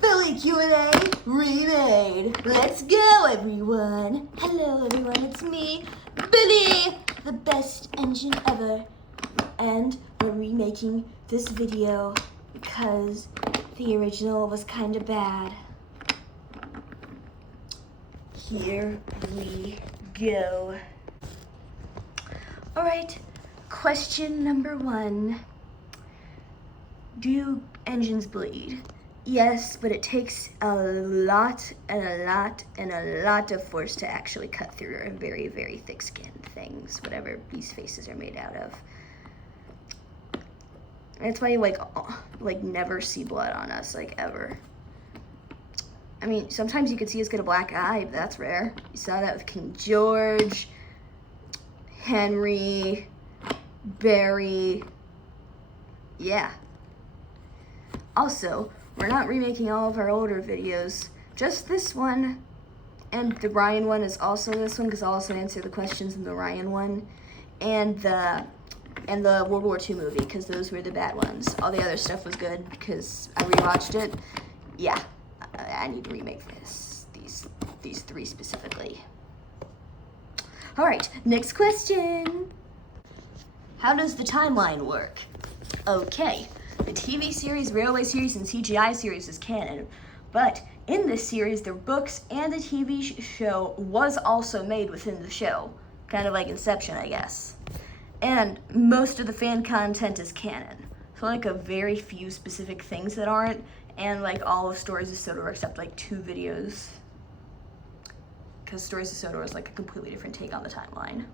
Billy Q&A remade. Let's go, everyone. Hello, everyone. It's me, Billy, the best engine ever. And we're remaking this video because the original was kind of bad. Here we go. All right, question number 1. Do engines bleed? Yes, but it takes a lot of force to actually cut through a very, very thick-skinned things, whatever these faces are made out of. That's why you like never see blood on us, like ever. I mean, sometimes you could see us get a black eye, but that's rare. You saw that with King George, Henry, Barry. Yeah. Also, we're not remaking all of our older videos, just this one. And the Ryan one is also this one, because I'll also answer the questions in the Ryan one. And the World War II movie, because those were the bad ones. All the other stuff was good, because I rewatched it. Yeah, I need to remake these 3 specifically. All right, next question. How does the timeline work? Okay. The TV series, Railway series, and CGI series is canon, but in this series, the books and the TV show was also made within the show, kind of like Inception, I guess. And most of the fan content is canon, so like a very few specific things that aren't, and like all of Stories of Sodor except like 2 videos, because Stories of Sodor is like a completely different take on the timeline.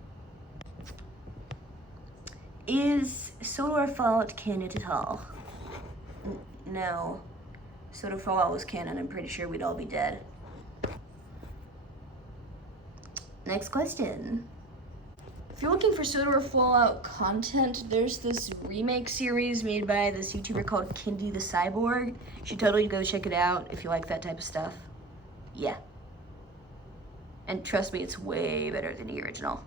Is Sodor Fallout canon at all? No. Sodor Fallout was canon. I'm pretty sure we'd all be dead. Next question. If you're looking for Sodor Fallout content, there's this remake series made by this YouTuber called Kindy the Cyborg. You should totally go check it out if you like that type of stuff. Yeah. And trust me, it's way better than the original.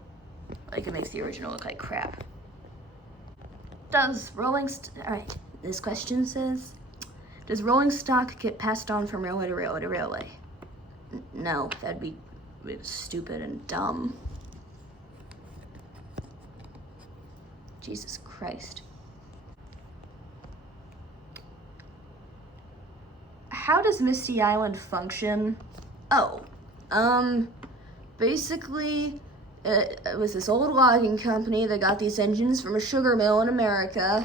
Like, it makes the original look like crap. Alright, this question says, does rolling stock get passed on from railway to railway to railway? No, that'd be stupid and dumb. Jesus Christ. How does Misty Island function? Oh, basically, it was this old logging company that got these engines from a sugar mill in America,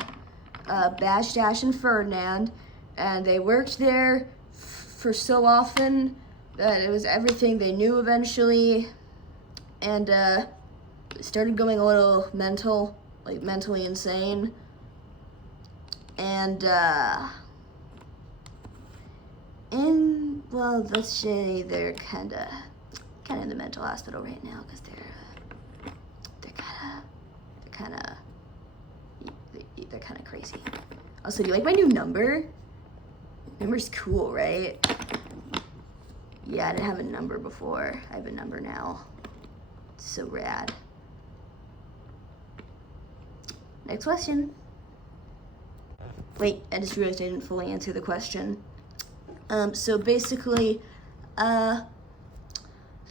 Bash, Dash, and Ferdinand, and they worked there for so often that it was everything they knew eventually, and started going a little mental, like mentally insane, and well, let's say they're kind of in the mental hospital right now, because they're kind of crazy. Also, do you like my new number? Number's cool, right? Yeah, I didn't have a number before. I have a number now. It's so rad. Next question. Wait, I just realized I didn't fully answer the question. So basically,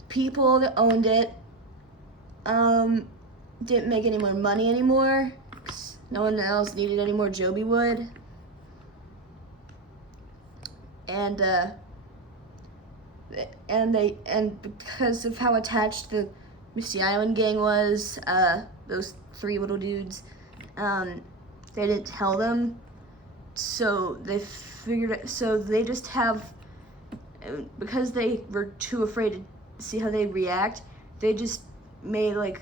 people that owned it didn't make any more money anymore. No one else needed any more Joby wood. And because of how attached the Misty Island gang was, those 3 little dudes, they didn't tell them, so they just have, because they were too afraid to see how they react, they just made like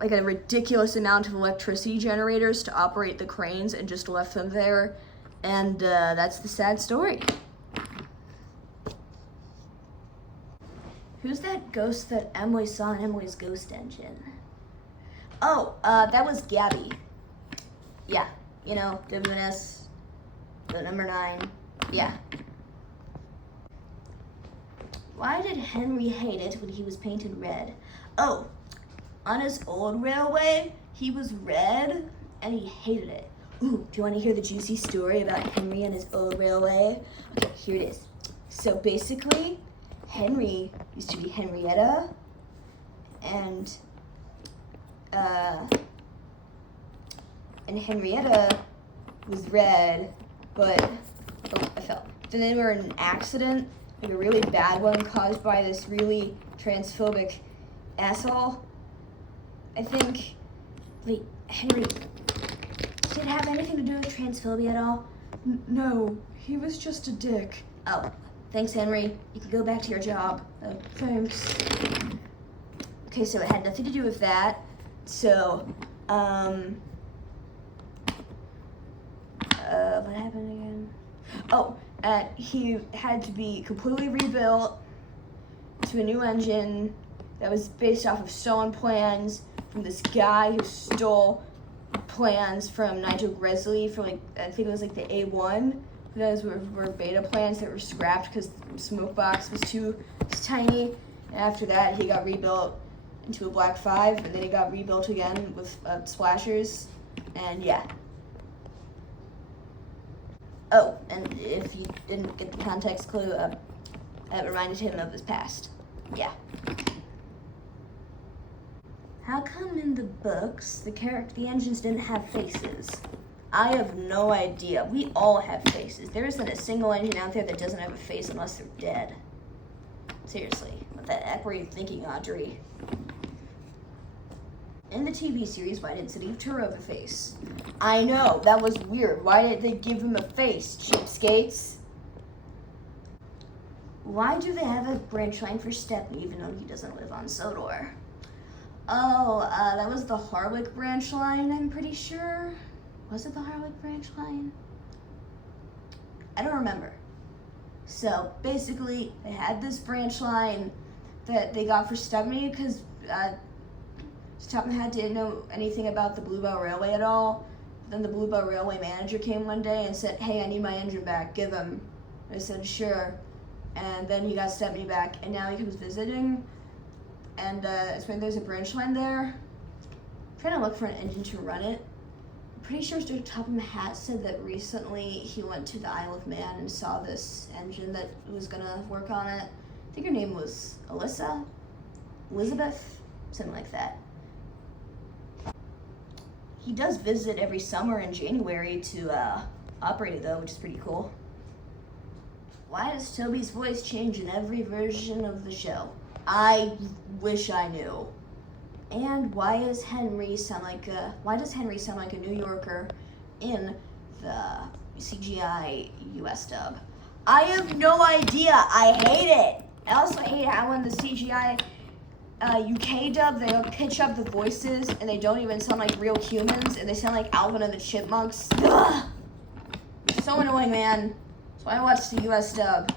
a ridiculous amount of electricity generators to operate the cranes and just left them there, and that's the sad story. Who's that ghost that Emily saw in Emily's ghost engine? Oh, that was Gabby. Yeah, you know, WNS, the number 9, yeah. Why did Henry hate it when he was painted red? Oh, on his old railway, he was red and he hated it. Ooh, do you want to hear the juicy story about Henry and his old railway? Okay, here it is. So basically, Henry used to be Henrietta, and Henrietta was red, but I fell. Then they were in an accident, like a really bad one caused by this really transphobic asshole. I think, wait, Henry, did it have anything to do with transphobia at all? No, he was just a dick. Oh, thanks, Henry. You can go back to your job. Thanks. Okay, so it had nothing to do with that. So, what happened again? Oh, he had to be completely rebuilt to a new engine that was based off of stolen plans from this guy who stole plans from Nigel Gresley from, like, I think it was like the A1. Those were beta plans that were scrapped because the smoke box was too tiny. And after that, he got rebuilt into a Black 5, and then he got rebuilt again with splashers, and yeah. Oh, and if you didn't get the context clue, it reminded him of his past. Yeah. How come in the books the engines didn't have faces? I have no idea. We all have faces. There isn't a single engine out there that doesn't have a face unless they're dead. Seriously, what the heck were you thinking, Audrey? In the TV series, why did Steve Turo have a face? I know, that was weird. Why did they give him a face, cheapskates? Why do they have a branch line for Stepney even though he doesn't live on Sodor? Oh, that was the Harwick branch line, I'm pretty sure. Was it the Harwick branch line? I don't remember. So basically, they had this branch line that they got for Stepney because Tubman didn't know anything about the Bluebell Railway at all. Then the Bluebell Railway manager came one day and said, "Hey, I need my engine back, give him." I said, "Sure." And then he got Stepney back, and now he comes visiting, and it's when there's a branch line there. I'm trying to look for an engine to run it. I'm pretty sure Mr. Tubman said that recently he went to the Isle of Man and saw this engine that was gonna work on it. I think her name was Elizabeth, something like that. He does visit every summer in January to operate it, though, which is pretty cool. Why does Toby's voice change in every version of the show? I wish I knew. And why does Henry sound like a New Yorker in the CGI US dub? I have no idea. I hate it. I also hate how in the CGI UK dub, they pitch up the voices and they don't even sound like real humans and they sound like Alvin and the Chipmunks. Ugh! So annoying, man. That's why I watch the US dub.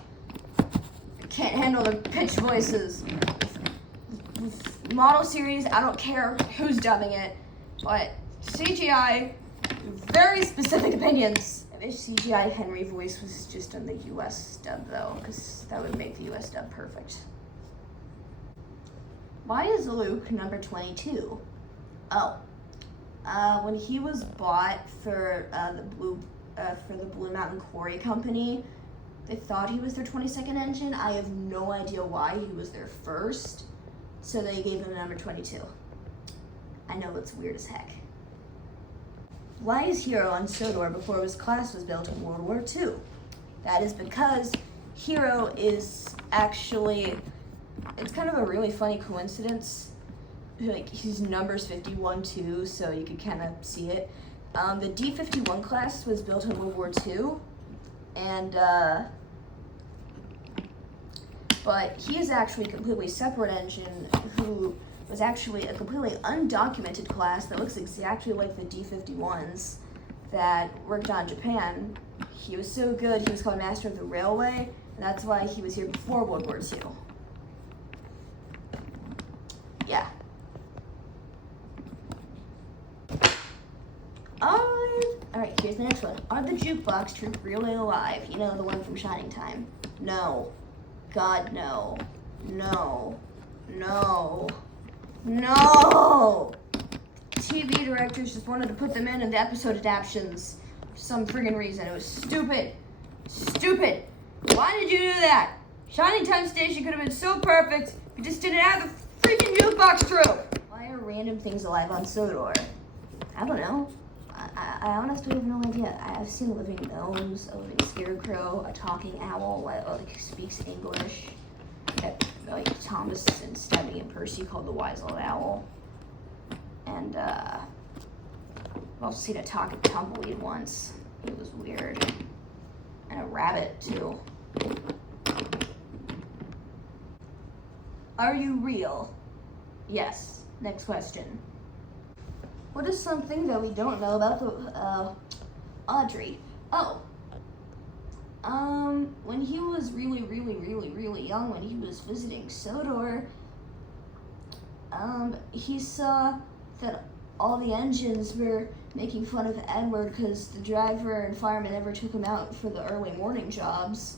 I can't handle the pitched voices. With model series, I don't care who's dubbing it, but CGI, very specific opinions. I wish CGI Henry voice was just on the US dub though, because that would make the US dub perfect. Why is Luke number 22? Oh, when he was bought for the Blue Mountain Quarry Company, they thought he was their 22nd engine. I have no idea why he was their first, so they gave him number 22. I know it's weird as heck. Why is Hero on Sodor before his class was built in World War II? That is because Hero is actually, it's kind of a really funny coincidence. Like, his number's 51 too, so you could kind of see it. The D-51 class was built in World War II, and but he is actually a completely separate engine who was actually a completely undocumented class that looks exactly like the D-51s that worked on Japan. He was so good, he was called Master of the Railway, and that's why he was here before World War II. Yeah. Alright, here's the next one. Are the jukebox troupe really alive? You know, the one from Shining Time. No. God, no. No. No. No! TV directors just wanted to put them in the episode adaptions for some friggin' reason. It was stupid. Stupid. Why did you do that? Shining Time Station could have been so perfect. You just didn't have the freaking jukebox crew. Why are random things alive on Sodor? I don't know. I honestly have no idea. I've seen living gnomes, a living scarecrow, a talking owl who speaks English. Like Thomas and Stubby and Percy called the wise old owl. And I've also seen a talking tumbleweed once. It was weird. And a rabbit too. Are you real? Yes. Next question. What is something that we don't know about the Audrey? Oh. When he was really young, when he was visiting Sodor, he saw that all the engines were making fun of Edward because the driver and fireman never took him out for the early morning jobs.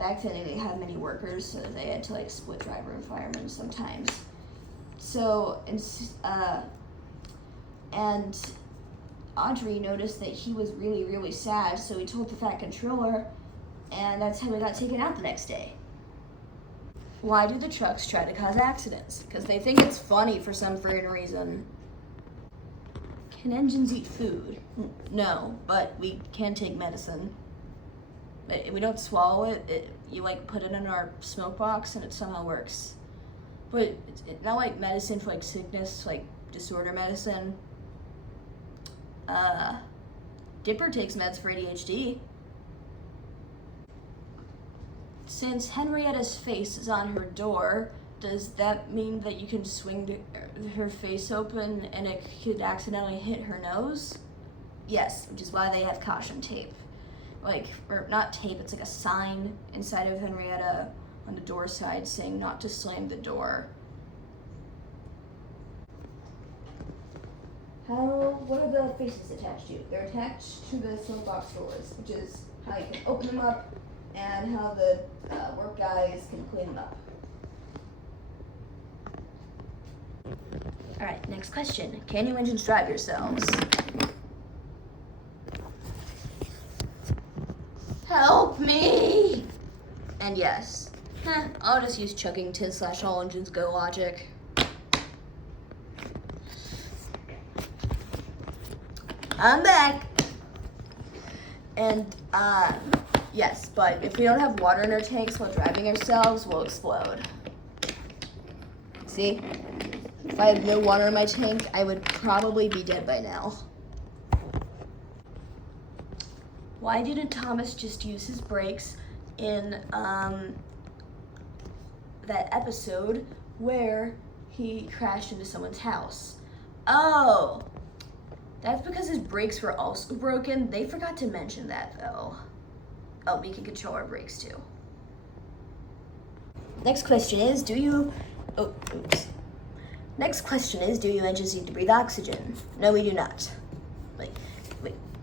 Back then they didn't have many workers, so they had to like split driver and fireman sometimes. So, and Audrey noticed that he was really sad, so he told the Fat Controller, and that's how he got taken out the next day. Why do the trucks try to cause accidents? Because they think it's funny for some friggin' reason. Can engines eat food? No, but we can take medicine. But we don't swallow it. You like put it in our smoke box and it somehow works. But it's not like medicine for like sickness, like disorder medicine. Dipper takes meds for ADHD. Since Henrietta's face is on her door, does that mean that you can swing her face open and it could accidentally hit her nose? Yes, which is why they have caution tape. Or not tape, it's like a sign inside of Henrietta on the door side saying not to slam the door. What are the faces attached to? They're attached to the soapbox doors, which is how you can open them up and how the work guys can clean them up. All right, next question. Can you engines drive yourselves? Help me! And yes. I'll just use chugging tin/all engines go logic. I'm back. And yes, but if we don't have water in our tanks while driving ourselves, we'll explode. See? If I had no water in my tank, I would probably be dead by now. Why didn't Thomas just use his brakes in that episode where he crashed into someone's house? Oh, that's because his brakes were also broken. They forgot to mention that though. Oh, we can control our brakes too. Next question is, Next question is, do you engines need to breathe oxygen? No, we do not.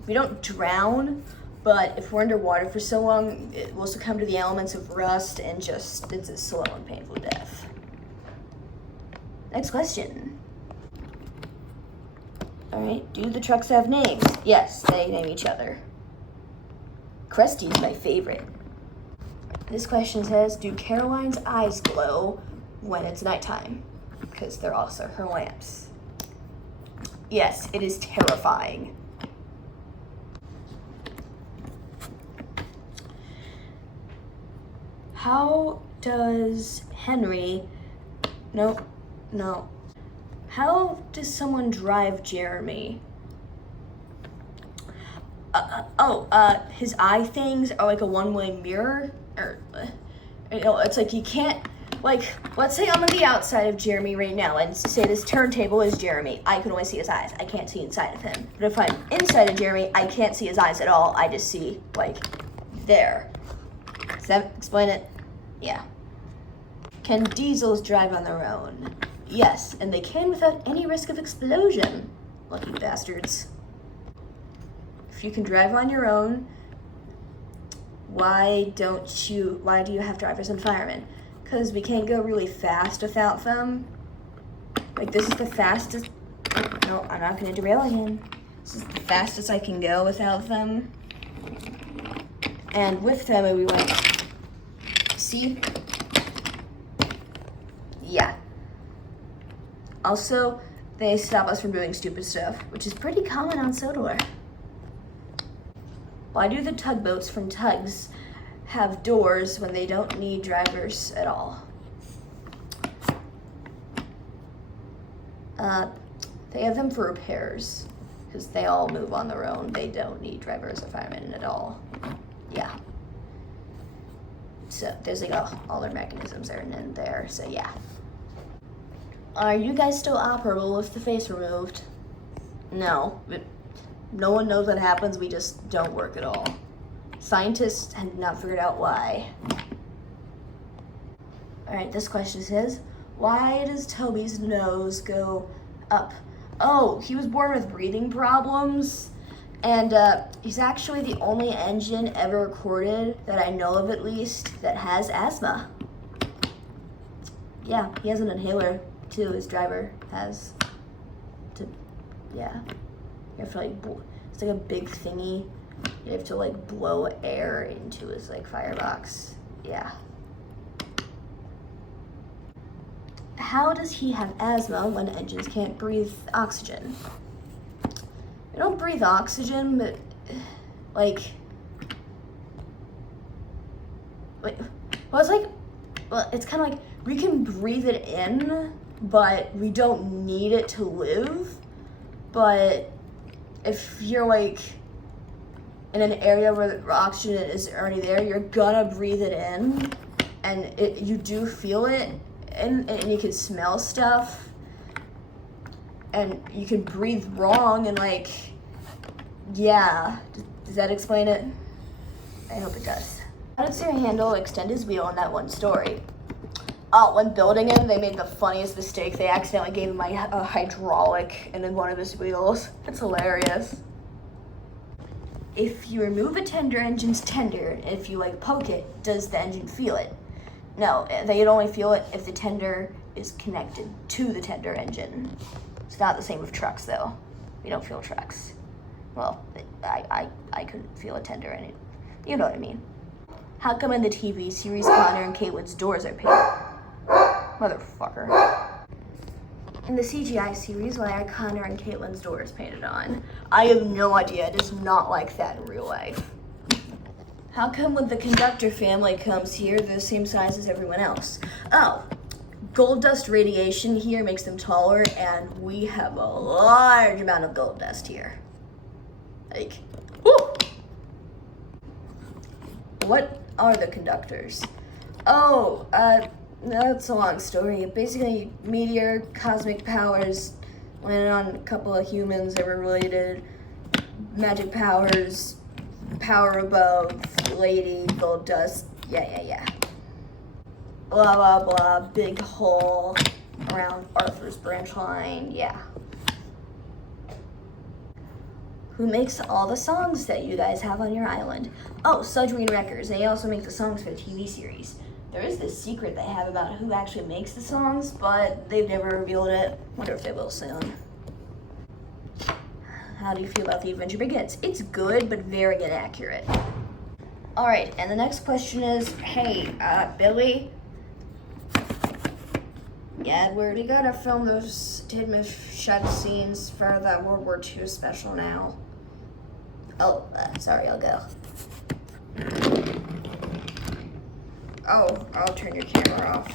We don't drown, but if we're underwater for so long, it will succumb to the elements of rust and it's a slow and painful death. Next question. All right, do the trucks have names? Yes, they name each other. Krusty's my favorite. This question says, do Caroline's eyes glow when it's nighttime? Because they're also her lamps. Yes, it is terrifying. How does Henry... No. How does someone drive Jeremy? His eye things are like a one-way mirror. It's like you can't... let's say I'm on the outside of Jeremy right now and say this turntable is Jeremy. I can only see his eyes. I can't see inside of him. But if I'm inside of Jeremy, I can't see his eyes at all. I just see, there. Does that explain it? Yeah. Can diesels drive on their own? Yes, and they can without any risk of explosion. Lucky bastards. If you can drive on your own, why do you have drivers and firemen? Because we can't go really fast without them. This is the fastest No, I'm not gonna derail again. This is the fastest I can go without them. And with them, we went, see? Yeah. Also, they stop us from doing stupid stuff, which is pretty common on Sodor. Why do the tugboats from Tugs have doors when they don't need drivers at all? They have them for repairs, because they all move on their own. They don't need drivers or firemen at all. Yeah. So there's like all their mechanisms are in there, so yeah. Are you guys still operable with the face removed? No, but no one knows what happens, we just don't work at all. Scientists have not figured out why. Alright, this question says, why does Toby's nose go up? Oh, he was born with breathing problems, and he's actually the only engine ever recorded, that I know of at least, that has asthma. Yeah, he has an inhaler too, his driver has to, yeah. You have to like, it's like a big thingy. You have to like blow air into his like firebox, yeah. How does he have asthma when engines can't breathe oxygen? We don't breathe oxygen, but like, wait, well, it's like, well, it's kind of like we can breathe it in, but we don't need it to live. But if you're like in an area where the oxygen is already there, you're gonna breathe it in, and you do feel it. And you can smell stuff, and you can breathe wrong, and like, yeah. Does that explain it? I hope it does. How did Sarah Handel extend his wheel in that one story? Oh, when building him, they made the funniest mistake. They accidentally gave him a hydraulic in one of his wheels. It's hilarious. If you remove a tender engine's tender, if you like poke it, does the engine feel it? No, they'd only feel it if the tender is connected to the tender engine. It's not the same with trucks, though. We don't feel trucks. Well, I couldn't feel a tender in it. You know what I mean. How come in the TV series Connor and Caitlin's doors are painted? Motherfucker. In the CGI series, why are Connor and Caitlin's doors painted on? I have no idea. It is not like that in real life. How come when the conductor family comes here, they're the same size as everyone else? Oh, gold dust radiation here makes them taller, and we have a large amount of gold dust here. Like, whoo! What are the conductors? Oh, that's a long story. Basically, meteor, cosmic powers, landed on a couple of humans that were related, magic powers, power above, lady, gold dust, yeah. Blah, blah, blah, big hole around Arthur's branch line, yeah. Who makes all the songs that you guys have on your island? Oh, Sudreen Records. They also make the songs for the TV series. There is this secret they have about who actually makes the songs, but they've never revealed it. Wonder if they will soon. How do you feel about The Adventure Begins? It's good, but very inaccurate. All right, and the next question is, hey, Billy. Yeah, Edward, you gotta film those Tidmouth shed scenes for the World War II special now. Oh, sorry, I'll go. Oh, I'll turn your camera off.